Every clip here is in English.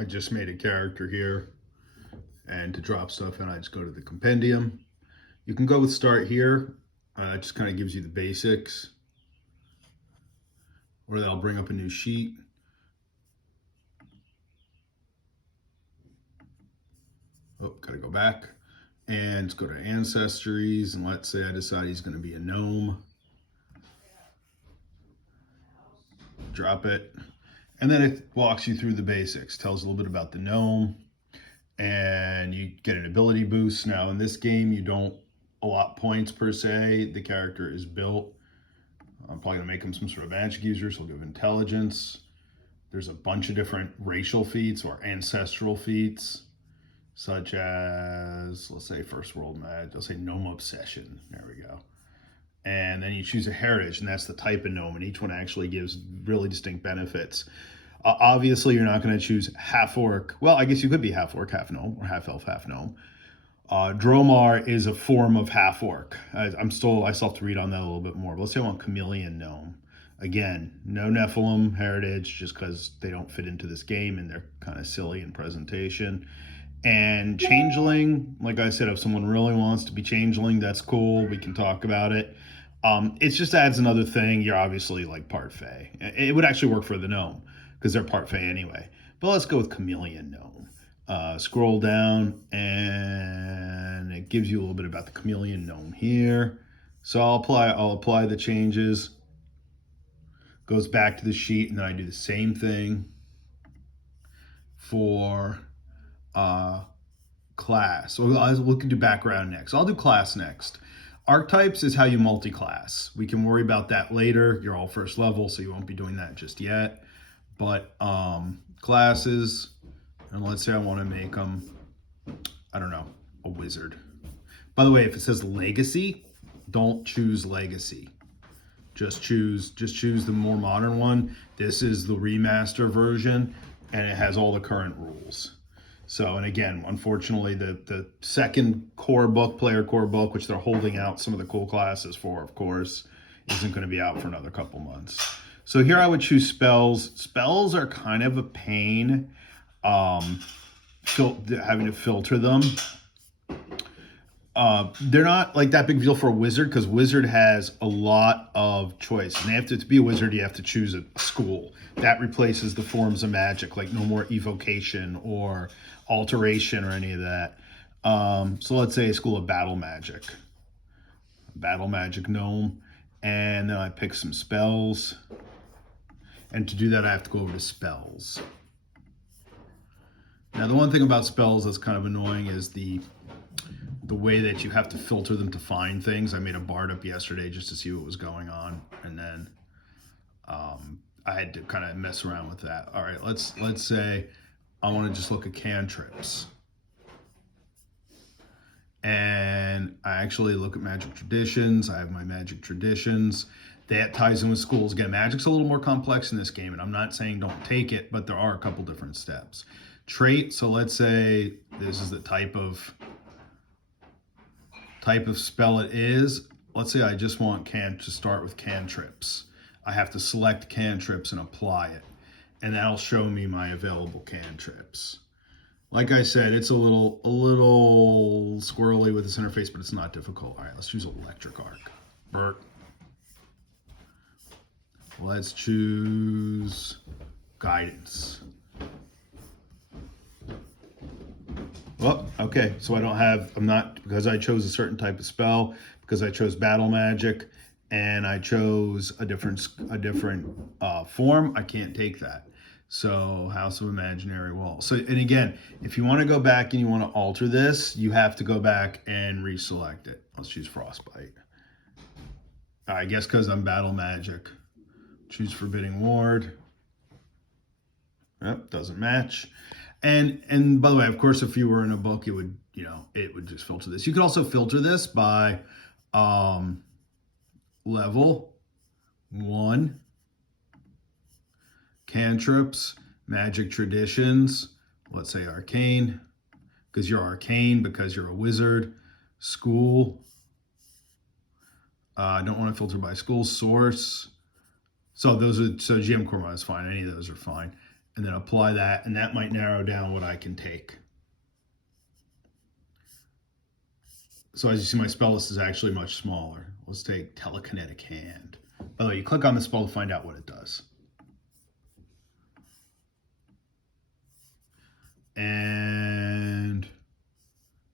I just made a character here, and to drop stuff in, I just go to the compendium. You can go with start here. It just kind of gives you the basics, or that'll bring up a new sheet. Oh, gotta go back. And let's go to ancestries, and let's say I decide he's going to be a gnome. Drop it. And then it walks you through the basics, tells a little bit about the gnome, and you get an ability boost. Now in this game, you don't allot points per se. The character is built. I'm probably gonna make him some sort of magic user, so I'll give intelligence. There's a bunch of different racial feats or ancestral feats, such as, let's say first world magic, I'll say gnome obsession. There we go. And then you choose a heritage, and that's the type of gnome, and each one actually gives really distinct benefits. Obviously, you're not going to choose half orc. Well, I guess you could be half orc, half gnome, or half elf, half gnome. Dromar is a form of half orc. I still have to read on that a little bit more. But let's say I want chameleon gnome. Again, no Nephilim heritage, just because they don't fit into this game and they're kind of silly in presentation. And changeling, like I said, if someone really wants to be changeling, that's cool. We can talk about it. It just adds another thing. You're obviously like part Fey. It would actually work for the gnome because they're part Fey anyway. But let's go with chameleon gnome. Scroll down and it gives you a little bit about the chameleon gnome here. So I'll apply the changes. Goes back to the sheet, and then I do the same thing for class. So we can do background next. I'll do class next. Archetypes is how you multi-class. We can worry about that later. You're all first level, so you won't be doing that just yet. But classes, and let's say I want to make them, I don't know, a wizard. By the way, if it says legacy, don't choose legacy. Just choose the more modern one. This is the remaster version, and it has all the current rules. So, and again, unfortunately, the second player core book, which they're holding out some of the cool classes for, of course, isn't going to be out for another couple months. So here I would choose spells. Spells are kind of a pain, having to filter them. They're not like that big deal for a wizard because wizard has a lot of choice. And to be a wizard, you have to choose a school. That replaces the forms of magic, like no more evocation or alteration or any of that. So let's say a school of battle magic gnome. And then I pick some spells. And to do that, I have to go over to spells. Now, the one thing about spells that's kind of annoying is the way that you have to filter them to find things. I made a bard up yesterday just to see what was going on, and then I had to kind of mess around with that. All right, let's say I want to just look at cantrips, and I actually look at magic traditions. I have my magic traditions. That ties in with schools. Again, magic's a little more complex in this game, and I'm not saying don't take it, but there are a couple different steps. Trait, so let's say this is the type of spell it is. Let's say I just want to start with cantrips. I have to select cantrips and apply it, and that'll show me my available cantrips. Like I said, it's a little squirrely with this interface, but it's not difficult. All right, let's choose electric arc. Bert. Let's choose guidance. Well, okay, so because I chose a certain type of spell, because I chose battle magic, and I chose a different form, I can't take that. So House of Imaginary Wall. So, and again, if you want to go back and you want to alter this, you have to go back and reselect it. Let's choose Frostbite. I guess because I'm battle magic. Choose Forbidding Ward. Yep, doesn't match. And by the way, of course, if you were in a book, it would just filter this. You could also filter this by level 1, cantrips, magic traditions, let's say arcane, because you're arcane, because you're a wizard, school. I don't want to filter by school, source. So GM Cormon is fine. Any of those are fine. and then apply that, and that might narrow down what I can take. So as you see, my spell list is actually much smaller. Let's take Telekinetic Hand. By the way, you click on the spell to find out what it does. And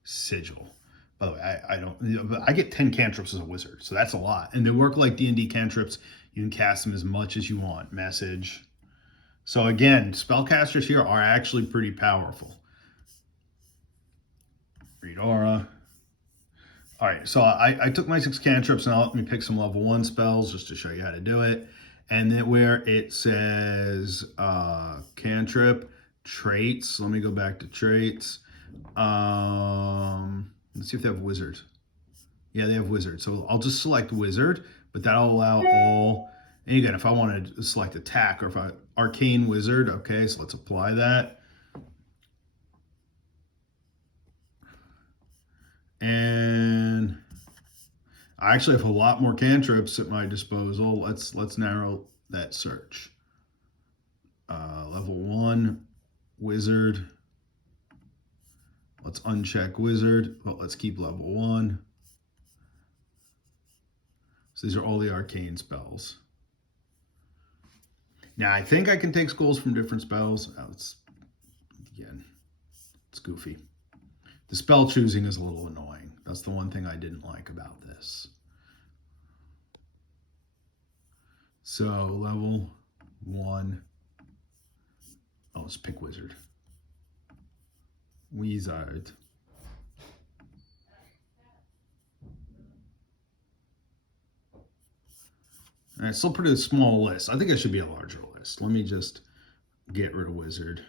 Sigil. By the way, I get 10 cantrips as a wizard, so that's a lot. And they work like D&D cantrips. You can cast them as much as you want. Message. So again, spellcasters here are actually pretty powerful. Read Aura. All right, so I took my 6 cantrips. Now let me pick some level 1 spells just to show you how to do it. And then where it says cantrip, traits. Let me go back to traits. Let's see if they have wizard. Yeah, they have wizard. So I'll just select wizard, but that'll allow all. And again, if I wanted to select attack or if I arcane wizard, okay, so let's apply that. And I actually have a lot more cantrips at my disposal. Let's narrow that search. Level 1 wizard. Let's uncheck wizard, but let's keep level 1. So these are all the arcane spells. Now I think I can take scrolls from different spells. Again, it's goofy. The spell choosing is a little annoying. That's the one thing I didn't like about this. So level 1. Oh, let's pick wizard. Wizard. And it's still pretty small list. I think it should be a larger list. Let me just get rid of wizard.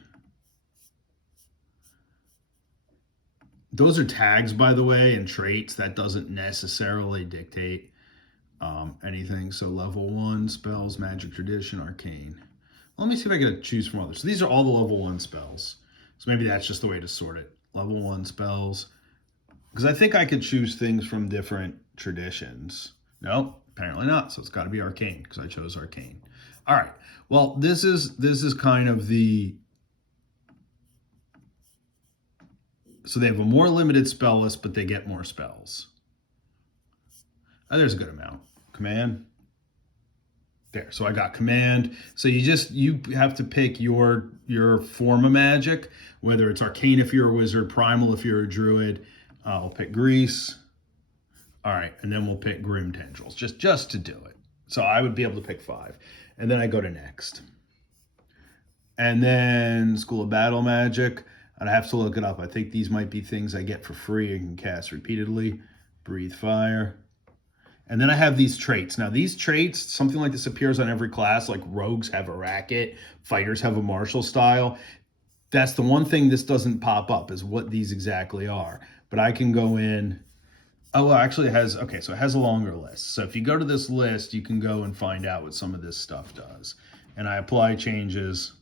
Those are tags, by the way, and traits. That doesn't necessarily dictate anything. So level 1 spells, magic, tradition, arcane. Let me see if I can choose from others. So these are all the level 1 spells. So maybe that's just the way to sort it. Level 1 spells. Because I think I could choose things from different traditions. No, apparently not. So it's got to be arcane because I chose arcane. All right. Well, this is kind of the. So they have a more limited spell list, but they get more spells. Oh, there's a good amount. Command. There. So I got command. So you have to pick your form of magic, whether it's arcane if you're a wizard, primal if you're a druid. I'll pick grease. All right, and then we'll pick grim tendrils just to do it. So I would be able to pick 5, and then I go to next. And then School of Battle Magic. I'd have to look it up. I think these might be things I get for free and can cast repeatedly. Breathe fire. And then I have these traits. Now these traits, something like this appears on every class, like rogues have a racket, fighters have a martial style. That's the one thing this doesn't pop up is what these exactly are. But I can go in. Oh, well, actually it has, okay, so it has a longer list. So if you go to this list, you can go and find out what some of this stuff does. And I apply changes.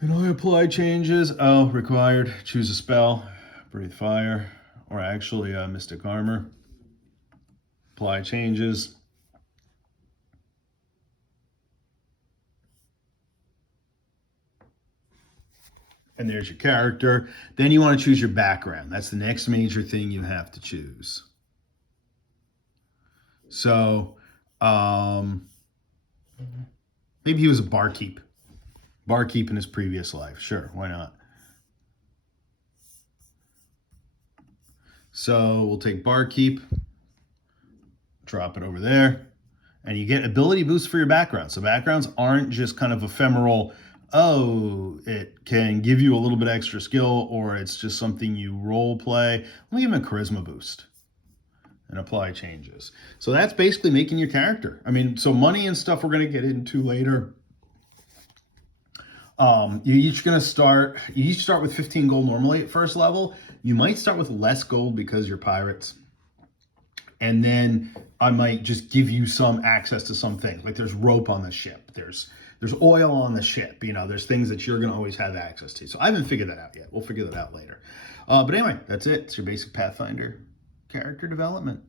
And I apply changes. Oh, required. Choose a spell. Breathe fire. Or actually Mystic Armor. Apply changes. And there's your character. Then you want to choose your background. That's the next major thing you have to choose. So maybe he was a barkeep. Barkeep in his previous life. Sure, why not? So we'll take barkeep, drop it over there, and you get ability boost for your background. So backgrounds aren't just kind of ephemeral, oh, it can give you a little bit extra skill, or it's just something you role play. Let me give him a charisma boost and apply changes. So that's basically making your character. I mean, so money and stuff we're going to get into later. You each start with 15 gold normally at first level. You might start with less gold because you're pirates. And then I might just give you some access to some things. Like there's rope on the ship. There's oil on the ship. You know, there's things that you're going to always have access to. So I haven't figured that out yet. We'll figure that out later. But anyway, that's it. It's your basic Pathfinder character development.